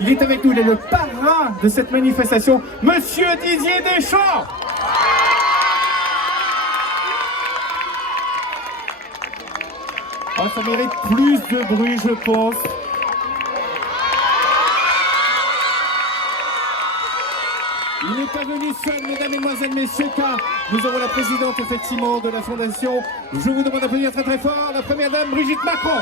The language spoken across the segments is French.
Il est avec nous, il est le parrain de cette manifestation, Monsieur Didier Deschamps. Oh, ça mérite plus de bruit, je pense. Il n'est pas venu seul, mesdames, mesdemoiselles, messieurs, car nous avons la présidente, effectivement, de la Fondation. Je vous demande d'applaudir très très fort la première dame, Brigitte Macron.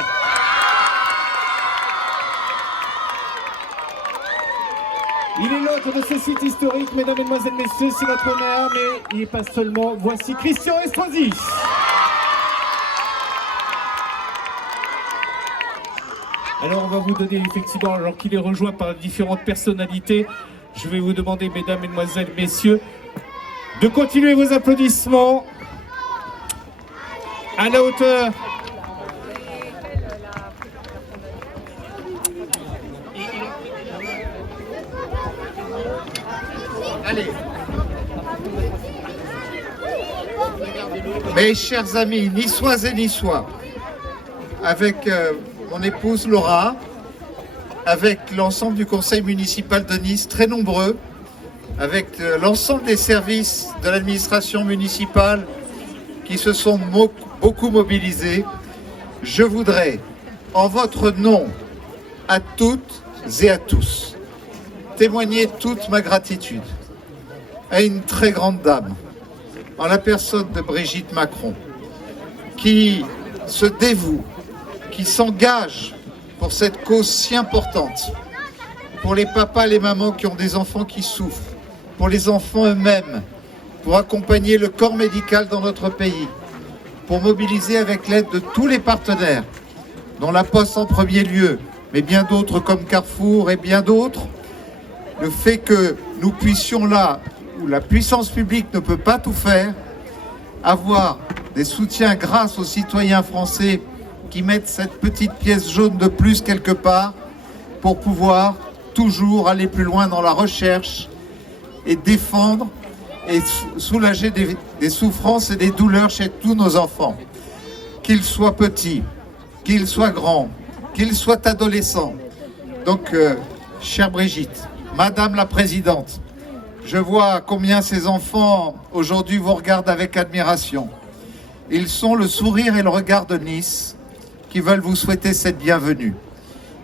Il est l'autre de ce site historique, mesdames, mesdemoiselles, messieurs, c'est notre maire, mais il n'est pas seulement. Voici Christian Estrosi. Alors on va vous donner effectivement, alors qu'il est rejoint par différentes personnalités, je vais vous demander, mesdames, mesdemoiselles, messieurs, de continuer vos applaudissements à la hauteur. Allez. Mes chers amis, niçoises et niçois, avec mon épouse Laura, avec l'ensemble du conseil municipal de Nice, très nombreux, avec l'ensemble des services de l'administration municipale qui se sont beaucoup mobilisés, je voudrais, en votre nom, à toutes et à tous, témoigner toute ma gratitude à une très grande dame, en la personne de Brigitte Macron, qui se dévoue, qui s'engage pour cette cause si importante, pour les papas, les mamans qui ont des enfants qui souffrent, pour les enfants eux-mêmes, pour accompagner le corps médical dans notre pays, pour mobiliser avec l'aide de tous les partenaires, dont la Poste en premier lieu, mais bien d'autres comme Carrefour et bien d'autres, le fait que nous puissions là, où la puissance publique ne peut pas tout faire, avoir des soutiens grâce aux citoyens français qui mettent cette petite pièce jaune de plus quelque part pour pouvoir toujours aller plus loin dans la recherche et défendre et soulager des souffrances et des douleurs chez tous nos enfants, qu'ils soient petits, qu'ils soient grands, qu'ils soient adolescents. Donc, chère Brigitte, Madame la Présidente, je vois combien ces enfants aujourd'hui vous regardent avec admiration. Ils sont le sourire et le regard de Nice, qui veulent vous souhaiter cette bienvenue,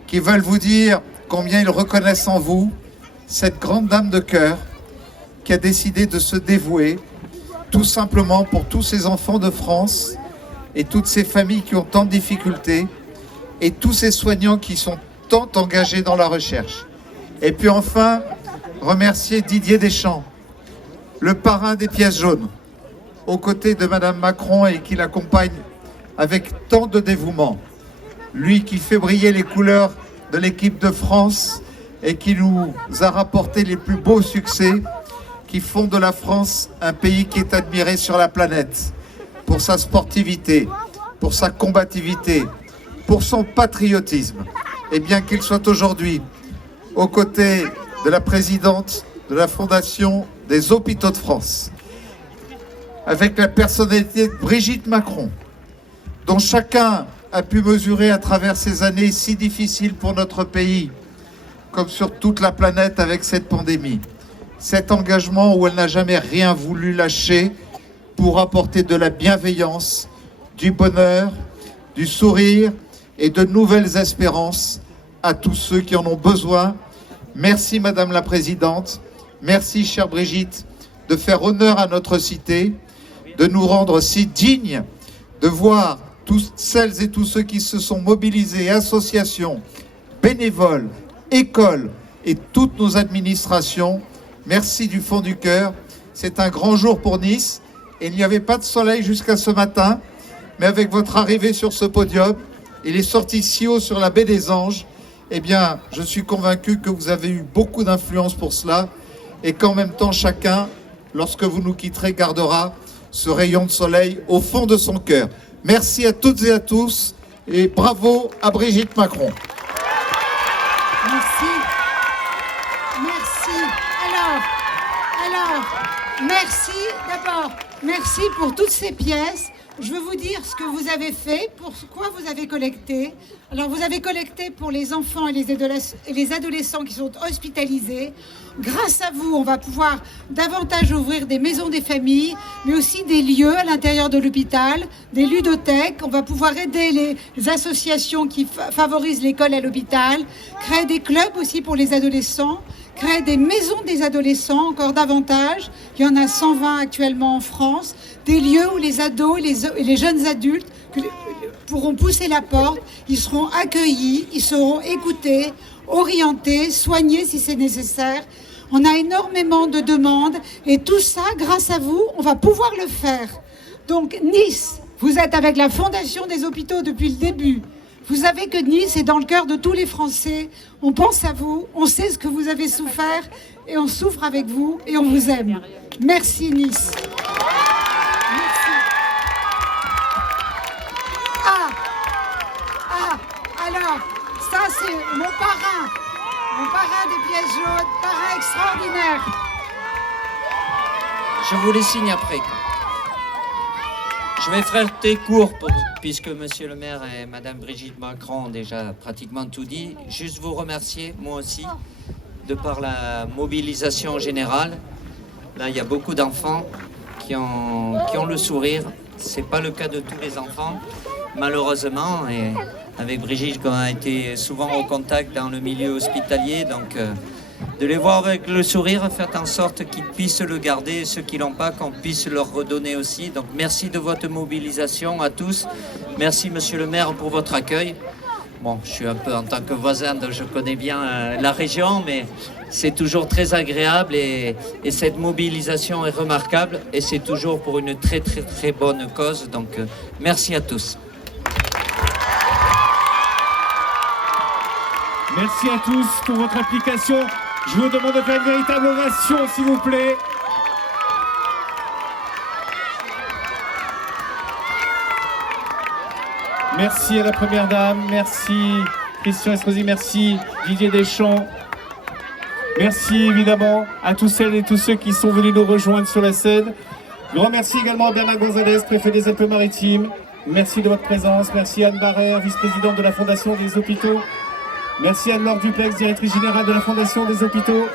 qui veulent vous dire combien ils reconnaissent en vous cette grande dame de cœur qui a décidé de se dévouer tout simplement pour tous ces enfants de France et toutes ces familles qui ont tant de difficultés et tous ces soignants qui sont tant engagés dans la recherche. Et puis enfin, remercier Didier Deschamps, le parrain des pièces jaunes, aux côtés de Madame Macron et qui l'accompagne avec tant de dévouement. Lui qui fait briller les couleurs de l'équipe de France et qui nous a rapporté les plus beaux succès, qui font de la France un pays qui est admiré sur la planète pour sa sportivité, pour sa combativité, pour son patriotisme. Et bien qu'il soit aujourd'hui aux côtés de la présidente de la Fondation des Hôpitaux de France, avec la personnalité de Brigitte Macron, dont chacun a pu mesurer à travers ces années si difficiles pour notre pays, comme sur toute la planète avec cette pandémie, cet engagement où elle n'a jamais rien voulu lâcher pour apporter de la bienveillance, du bonheur, du sourire et de nouvelles espérances à tous ceux qui en ont besoin. Merci Madame la Présidente, merci chère Brigitte de faire honneur à notre cité, de nous rendre si dignes de voir toutes celles et tous ceux qui se sont mobilisés, associations, bénévoles, écoles et toutes nos administrations. Merci du fond du cœur. C'est un grand jour pour Nice. Et il n'y avait pas de soleil jusqu'à ce matin, mais avec votre arrivée sur ce podium et les sorties si haut sur la baie des Anges, eh bien, je suis convaincu que vous avez eu beaucoup d'influence pour cela et qu'en même temps, chacun, lorsque vous nous quitterez, gardera ce rayon de soleil au fond de son cœur. Merci à toutes et à tous et bravo à Brigitte Macron. Merci. Merci. Alors, merci d'abord. Merci pour toutes ces pièces. je veux vous dire ce que vous avez fait, pourquoi vous avez collecté. Alors, vous avez collecté pour les enfants et les adolescents qui sont hospitalisés. Grâce à vous, on va pouvoir davantage ouvrir des maisons des familles, mais aussi des lieux à l'intérieur de l'hôpital, des ludothèques. On va pouvoir aider les associations qui favorisent l'école à l'hôpital, créer des clubs aussi pour les adolescents, créer des maisons des adolescents, encore davantage. Il y en a 120 actuellement en France. Des lieux où les ados et les jeunes adultes pourront pousser la porte, ils seront accueillis, ils seront écoutés, orientés, soignés si c'est nécessaire. On a énormément de demandes et tout ça, grâce à vous, on va pouvoir le faire. Donc Nice, vous êtes avec la Fondation des hôpitaux depuis le début. Vous savez que Nice est dans le cœur de tous les Français. On pense à vous, on sait ce que vous avez souffert et on souffre avec vous et on vous aime. Merci Nice. Alors, ça c'est mon parrain des pièces jaunes, parrain extraordinaire. Je vous les signe après. Je vais faire très court puisque Monsieur le maire et Madame Brigitte Macron ont déjà pratiquement tout dit. Juste vous remercier, moi aussi, de par la mobilisation générale. Là, il y a beaucoup d'enfants qui ont le sourire. C'est pas le cas de tous les enfants, malheureusement. Et avec Brigitte, on a été souvent au contact dans le milieu hospitalier, donc de les voir avec le sourire, faire en sorte qu'ils puissent le garder, et ceux qui l'ont pas, qu'on puisse leur redonner aussi. Donc merci de votre mobilisation à tous. Merci Monsieur le maire pour votre accueil. Bon, je suis un peu en tant que voisin, donc je connais bien la région, mais c'est toujours très agréable et cette mobilisation est remarquable et c'est toujours pour une très très très bonne cause. Donc merci à tous. Merci à tous pour votre implication. Je vous demande de faire une véritable ovation, s'il vous plaît. Merci à la Première Dame, merci Christian Estrosi, merci Didier Deschamps. Merci évidemment à tous celles et tous ceux qui sont venus nous rejoindre sur la scène. Grand merci également à Bernard Gonzalez, préfet des Alpes-Maritimes. Merci de votre présence. Merci Anne Barrère, vice-présidente de la Fondation des Hôpitaux. Merci Anne-Laure Duplex, directrice générale de la Fondation des Hôpitaux.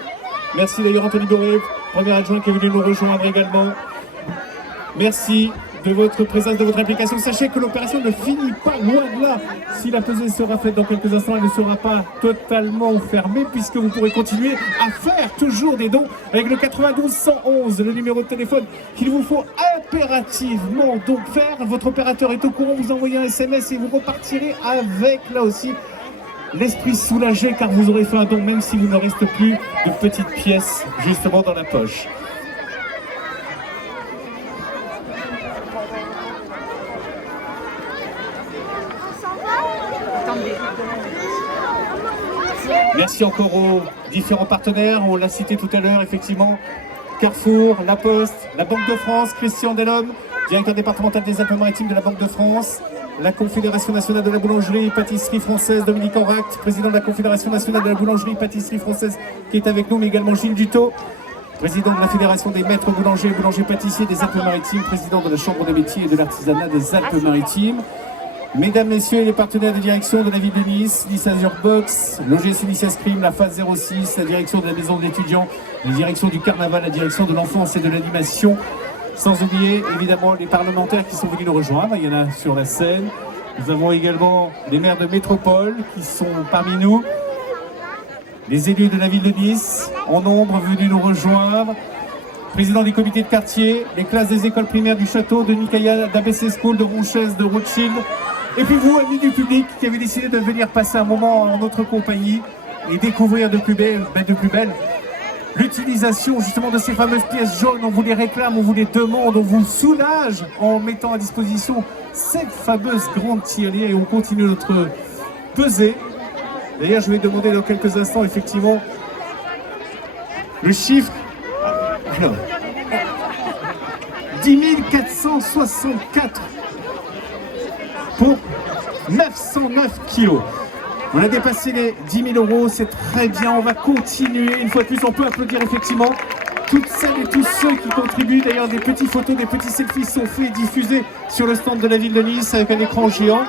Merci d'ailleurs Anthony Boré, premier adjoint qui est venu nous rejoindre également. Merci de votre présence, de votre implication. Sachez que l'opération ne finit pas, loin de là. Si la pesée sera faite dans quelques instants, elle ne sera pas totalement fermée puisque vous pourrez continuer à faire toujours des dons avec le 92 111, le numéro de téléphone qu'il vous faut impérativement donc faire. Votre opérateur est au courant, vous envoyez un SMS et vous repartirez avec, là aussi, l'esprit soulagé car vous aurez fait un don même si vous ne reste plus de petites pièces justement dans la poche. Merci encore aux différents partenaires, on l'a cité tout à l'heure effectivement, Carrefour, La Poste, la Banque de France, Christian Delhomme, directeur départemental des Alpes-Maritimes de la Banque de France, la Confédération nationale de la boulangerie et pâtisserie française, Dominique Enract, président de la Confédération nationale de la boulangerie et pâtisserie française qui est avec nous, mais également Gilles Dutot, président de la Fédération des maîtres boulangers et boulangers-pâtissiers des Alpes-Maritimes, président de la Chambre des métiers et de l'artisanat des Alpes-Maritimes. Mesdames, Messieurs, les partenaires de direction de la ville de Nice, Nice Azure Box, l'OGC Nice Escrime, la phase 06, la direction de la maison de l'étudiant, la direction du carnaval, la direction de l'enfance et de l'animation, sans oublier évidemment les parlementaires qui sont venus nous rejoindre, il y en a sur la scène. Nous avons également les maires de métropole qui sont parmi nous, les élus de la ville de Nice, en nombre venus nous rejoindre, président du comité de quartier, les classes des écoles primaires du Château, de Micaïa, d'ABC School, de Ronchès, de Rothschild. Et puis vous, amis du public, qui avez décidé de venir passer un moment en notre compagnie et découvrir de plus belle l'utilisation justement de ces fameuses pièces jaunes. On vous les réclame, on vous les demande, on vous soulage en mettant à disposition cette fameuse grande tirelire et on continue notre pesée. D'ailleurs, je vais demander dans quelques instants effectivement le chiffre. Alors, 10 464 pour 909 kilos. On a dépassé les 10 000 €, c'est très bien, on va continuer. Une fois de plus, on peut applaudir effectivement. toutes celles et tous ceux qui contribuent. D'ailleurs, des petites photos, des petits selfies sont faits et diffusés sur le stand de la ville de Nice avec un écran géant.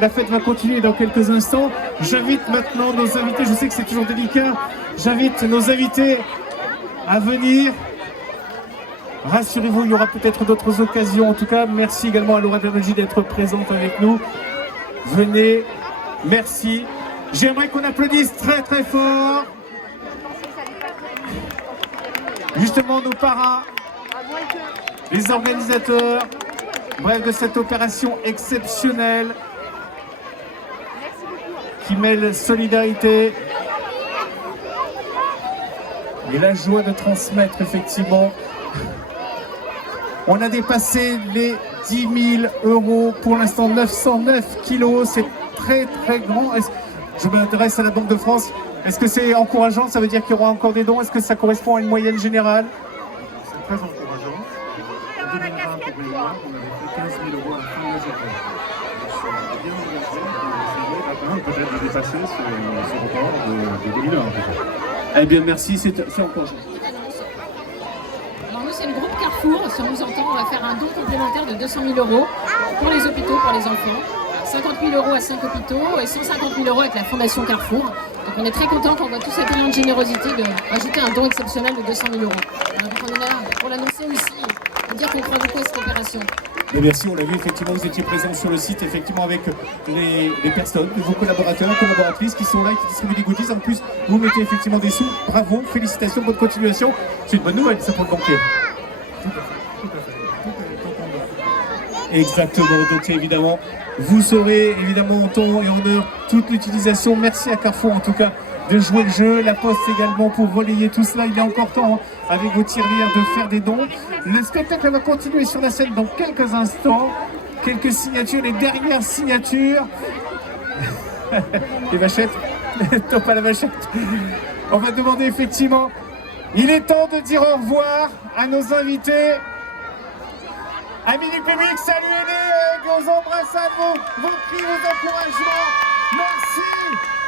La fête va continuer dans quelques instants. J'invite maintenant nos invités, je sais que c'est toujours délicat, j'invite nos invités à venir. Rassurez-vous, il y aura peut-être d'autres occasions. En tout cas, merci également à Laura Bernoggi d'être présente avec nous. Venez, merci. J'aimerais qu'on applaudisse très très fort justement nos parrains, les organisateurs, bref, de cette opération exceptionnelle qui mêle solidarité et la joie de transmettre effectivement. On a dépassé les 10 000 euros, pour l'instant 909 kilos, c'est très très grand. Je m'adresse à la Banque de France, est-ce que c'est encourageant? Ça veut dire qu'il y aura encore des dons? Est-ce que ça correspond à une moyenne générale? C'est très encourageant. En 2020, pour mémoire, on avait fait 15 000 euros à la fin de la journée. Je suis bien engagé pour essayer peut-être de dépasser ce record de 2001 peut-être. Eh bien merci, c'est encourageant. Alors nous c'est le groupe Carrefour, si on nous entend, on va faire un don complémentaire de 200 000 euros pour les hôpitaux, pour les enfants. 50 000 euros à 5 hôpitaux et 150 000 euros avec la Fondation Carrefour. Donc on est très content qu'on voit tout cet élan de générosité de rajouter un don exceptionnel de 200 000 euros. Donc on est là pour l'annoncer aussi et dire qu'on croit beaucoup à cette opération. Mais merci, on l'a vu, effectivement, vous étiez présents sur le site, effectivement, avec les personnes, vos collaborateurs, collaboratrices qui sont là, qui distribuent des goodies. En plus, vous mettez effectivement des sous. Bravo, félicitations, bonne continuation. C'est une bonne nouvelle, ça, pour le banquier. Exactement, donc évidemment, vous saurez évidemment en temps et en heure toute l'utilisation. Merci à Carrefour, en tout cas, de jouer le jeu. La Poste également pour relayer tout cela. Il est encore temps, hein, avec vos tirelires, de faire des dons. Le spectacle va continuer sur la scène dans quelques instants. Quelques signatures, les dernières signatures. Les vachettes. Top à la vachette. On va demander effectivement. Il est temps de dire au revoir à nos invités. Amis du public, saluez-les avec vos embrassades, vos cris, vos encouragements. Merci.